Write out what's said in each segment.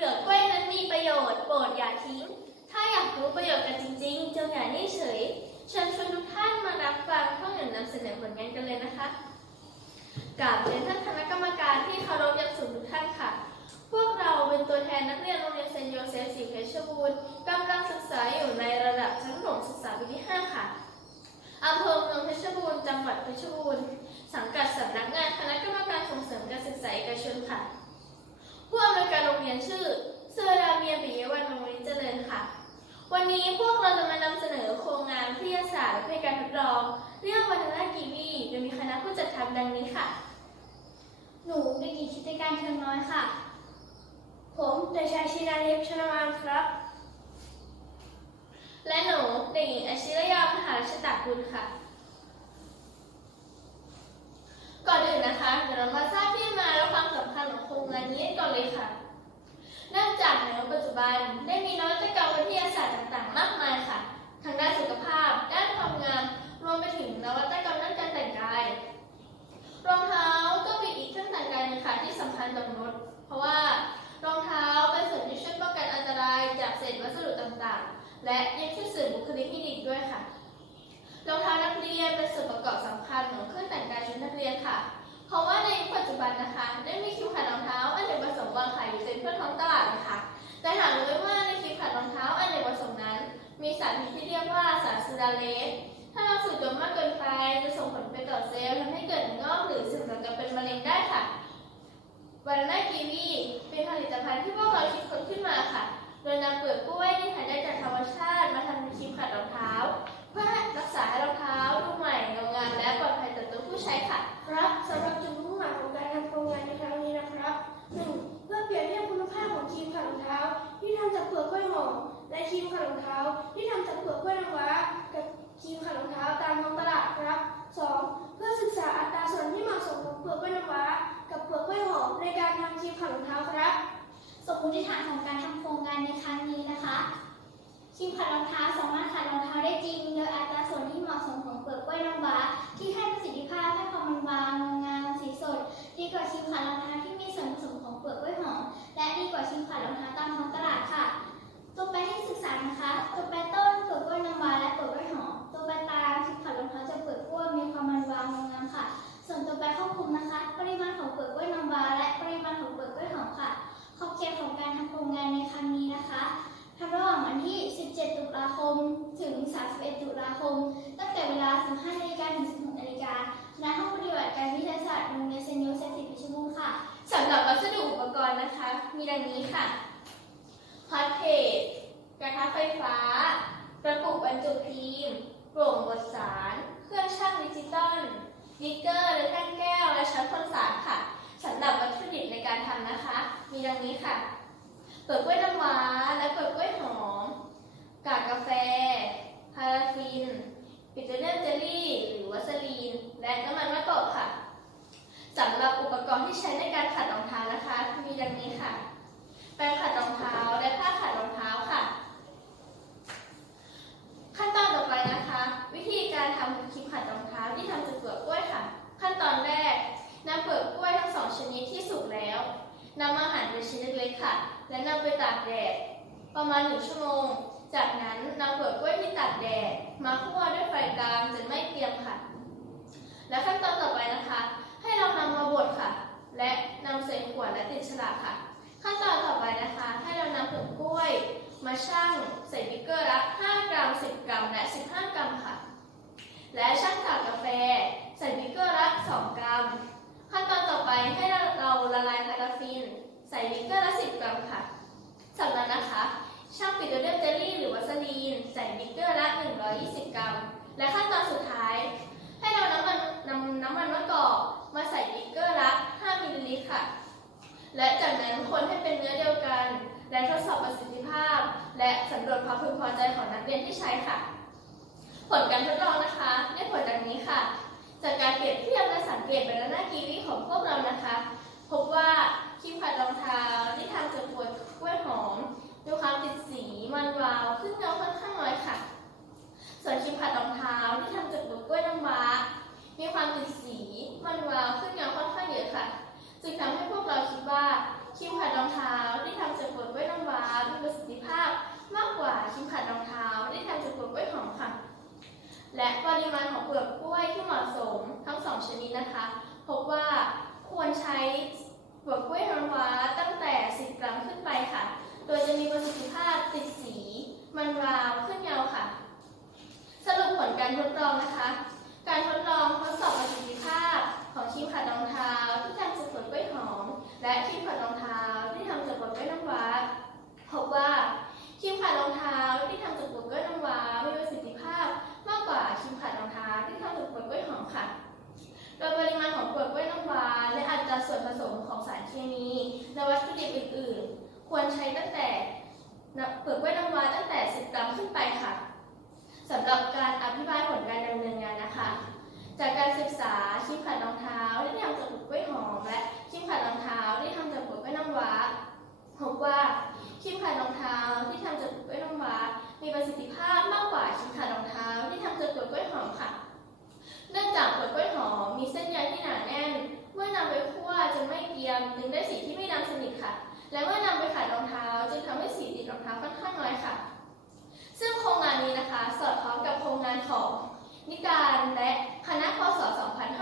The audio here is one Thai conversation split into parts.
เปลือกกล้วยนั้นมีประโยชน์โปรดอย่าทิ้ง ถ้าอยากรู้ประโยชน์กันจริงๆจงอย่านิ่งเฉยเชิญชวนทุกท่านมารับฟังพวกหนูนำเสนอผลงานกันเลยนะคะกราบเรียนท่านคณะกรรมการที่เคารพอย่างสูงทุกท่านค่ะ พวกเราเป็นตัวแทนนักเรียนโรงเรียนเซนโยเซฟศรีเพชรบูรณ์กำลังศึกษาอยู่ในระดับชั้นประถมศึกษาปีที่ 5 ค่ะอำเภอเมืองเพชรบูรณ์จังหวัดเพชรบูรณ์สังกัดสำนักงานคณะกรรมการส่งเสริมการศึกษาเอกชนค่ะ ชื่อเซอราเมียปิยวันวงวิเจริญค่ะ วันนี้พวกเราจะมานำเสนอโครงงานวิทยาศาสตร์และเป็นการทดลอง เรื่องวัฒนกีวีโดยมีคณะผู้จัดทำดังนี้ค่ะ หนูเด็กหญิงชิติการเชิงน้อยค่ะ ผมเด็กชายชินาเล็บชนามานครับ และหนูเด็กหญิงอาชิรยามหาชตากุลค่ะ ก่อนอื่นนะคะเดี๋ยวเรามาทราบที่มาและความสำคัญของโครงงานนี้กันก่อนเลยค่ะ เนื่องจากในปัจจุบันได้มีนวัตกรรมวิทยาศาสตร์ต่างๆ มากมายค่ะ ทางด้านสุขภาพ ด้านความงามรวมไปถึงนวัตกรรมด้านการแต่งกาย รองเท้าก็เป็นอีกเครื่องแต่งกายหนึงค่ะที่สำคัญต่อมนุษย์เพราะว่ารองเท้าเป็นส่วนที่ช่วยป้องกันอันตรายจากเศษวัสดุต่างๆ และยังช่วยเสริมบุคลิกที่ดีด้วยค่ะรองเท้านักเรียนเป็นส่วนประกอบสำคัญของเครื่องแต่งกายชุดนักเรียนค่ะ มีสารที่เรียกว่าสารซูดาเลสถ้าเราสูดดมมากเกินไปจะส่งผลไปต่อเซลล์ทำให้เกิดงอกหรือเสื่อมและเป็นมะเร็งได้ค่ะบานาน่ากีวีเป็นผลิตภัณฑ์ที่พวกเราคิดค้นขึ้นมาค่ะ โดยนำเปลือกกล้วยที่หาได้จากธรรมชาติมาทำเป็นครีมขัดรองเท้า เพื่อรักษาให้รองเท้าดูใหม่เงางามและปลอดภัยต่อตัวผู้ใช้ค่ะ การทำครีมขัดรองเท้าครับสมมติฐานของการทำโครงงานในครั้งนี้นะคะครีมขัดรองเท้าสามารถขัดรองเท้าได้จริง โดยอัตราส่วนที่เหมาะสมของเปลือกกล้วยน้ำว้าที่ให้ประสิทธิภาพให้ความมันบางงามสีสดดีกว่าครีมขัดรองเท้าที่มีส่วนผสมของเปลือกกล้วยหอมและดีกว่าครีมขัดรองเท้าตามท้องตลาดค่ะตัวแปรที่ศึกษานะคะตัวแป สำหรับวัสดุอุปกรณ์นะคะ มีดังนี้ค่ะฮอตเพจกระทะไฟฟ้ากระปุกบรรจุพิมพ์โปร่งบดสาร เครื่องชั่งดิจิตอลบิ๊กเกอร์และแท่งแก้ว และช้อนคนสารค่ะสำหรับวัตถุดิบในการทำนะคะ มีดังนี้ค่ะเปลือกกล้วยน้ำว้าและเปลือกกล้วยหอม กากกาแฟ พาราฟิน ปิโตรเลียมเจลลี่ หรือวัสลีน และน้ำมันมะกอกค่ะ สำหรับอุป กรณ์ที่ใช้ในการขัดรองเท้านะคะ มีดังนี้ค่ะ แปรงขัดรองเท้าและผ้าขัดรองเท้าค่ะ ขั้นตอนต่อไปนะคะ วิธีการทำครีมขัดรองเท้าที่ทำจากเปลือกกล้วยค่ะ ขั้นตอนแรกนำเปลือกกล้วยทั้งสองชนิดที่สุกแล้วนำมาหั่นเป็นชิ้นเล็กๆค่ะ และนำไปตากแดดประมาณหนึ่งชั่วโมง จากนั้นนำเปลือกกล้วยที่ตากแดดมาคั่วด้วยไฟกลางจนไม่เกรียมค่ะ และขั้นตอนต่อไปนะคะ ให้เรานำมาบดค่ะ และนำใส่ขวดและติดฉลากค่ะ ขั้นตอนต่อไปนะคะ ให้เรานำผลกล้วย มาชั่งใส่บิ๊กเกอร์ละ 5 กรัม 10 กรัม และ 15 กรัมค่ะ และชั่งกากกาแฟ ใส่บิ๊กเกอร์ละ 2 กรัม ขั้นตอนต่อไปให้เราเราละลายพาราฟิน ใส่บิ๊กเกอร์ละ 10 กรัมค่ะสำหรับนะคะ ช่างปิโตรเลียมเจลลี่หรือวัสลีน ใส่บิ๊กเกอร์ละ 120 กรัม และขั้นตอนสุดท้าย ให้เราน้ำมันนำน้ำมันมะกอกมาใส่บิ๊กเกอร์ละ ค่ะ และจากนั้นคนให้เป็นเนื้อเดียวกัน และทดสอบประสิทธิภาพ และสำรวจความพึงพอใจของนักเรียนที่ใช้ค่ะ ผลการทดลองนะคะได้ผลดังนี้ค่ะ จากการเปรียบเทียบและสังเกตบรรณากีวีของพวกเรานะคะ พบว่าครีมขัดรองเท้าที่ทำจากกล้วยกล้วยหอมความติดสีมันวาวขึ้นเงาค่อนข้างน้อยค่ะ ส่วนครีมขัดรองเท้าที่ทำจากเปลือกกล้วยน้ำว้า มีความติดสีมันวาวขึ้นเงาค่อนข้างเยอะค่ะ จึงทำให้พวกเราคิดว่าครีมขัดรองเท้าที่ทำจากเปลือก มาณของเปลือกกล้วยที่เหมาะสมทั้งสองช นะคะ พบว่าควรใช้หัวกกล้วยน้ำว้าตั้งแต่ 10 กรัมขึ้นไปค่ะ โดยจะมีประสิทธิภาพติดสี มันวาวขึ้นเยาวค่ะ สรุปผลการทดลองนะคะ การทดลองทดสอบประสิทธิภาพของครีมขัดรองเท้าที่ทำจากเปลือกกล้วยหอม และครีมขัดรองเท้า ตถุดิบอื่น ๆ ควรใช้ตั้งแต่เปลือกกล้วยน้ำว้าตั้งแต่ 10 กรัมขึ้นไปค่ะสำหรับการอภิบายผลการดำเนินงานนะคะ จากการศึกษาครีมขัดรองเท้าได้ทำจากเปลือกกล้วยหอมและครีมขัดรองเท้าได้ทำจากปลือก ด้วยสีที่ไม่ดำสนิทค่ะ และเมื่อนำไปขัดรองเท้าจึงทำให้สีติดรองเท้าค่อนข้างน้อยค่ะ ซึ่งโครงงานนี้นะคะ สอดคล้องกับโครงงานของนิการและคณะพศ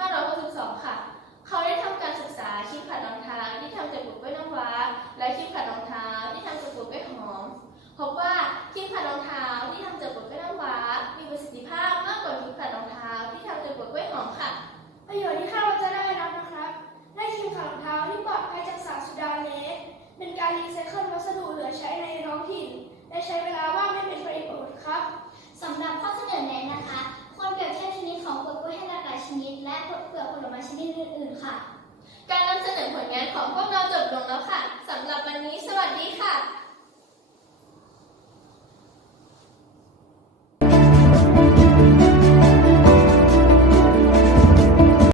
2562 ค่ะ เขาได้ทำการศึกษาชิ้นขัดำหรับข้อเสนอแนะนะคะ ควรเปรียบเทียบชนิดของเปลือกกล้วยให้หลากหลายชนิด และเปลือกผลไม้ชนิดอื่นๆค่ะ